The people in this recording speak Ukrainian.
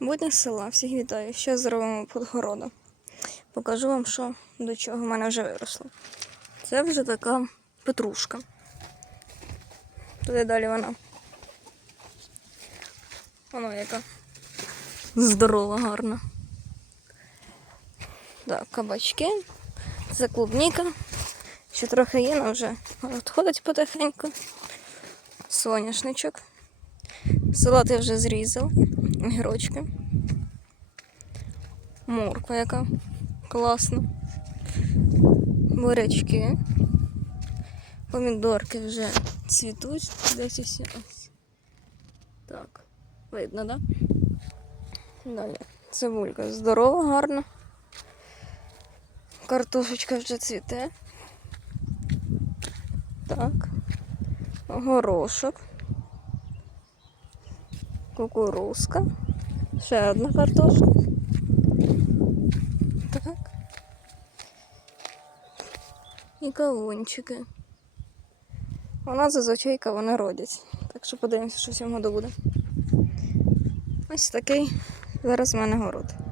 Будня села, всіх вітаю. Ще зробимо подгороду. Покажу вам, що до чого в мене вже виросло. Це вже така петрушка. Туди далі вона. Воно яка здорова, гарна. Так, кабачки. Це клубніка. Ще трохи є, але вже відходить потихеньку. Соняшничок. Салат я вже зрізав. Гірочки. Морква яка класна. Бурячки. Помідорки вже цвітуть. Десь усі ось. Так. Видно, да? Далі. Цибулька здорова, гарна. Картошечка вже цвіте. Так. Горошок. Кукурузка. Ще одна картошка. Так. І кавунчики. Вона зазвичай вони родять. Так що подивимося, що в цьому году буде. Ось такий зараз в мене город.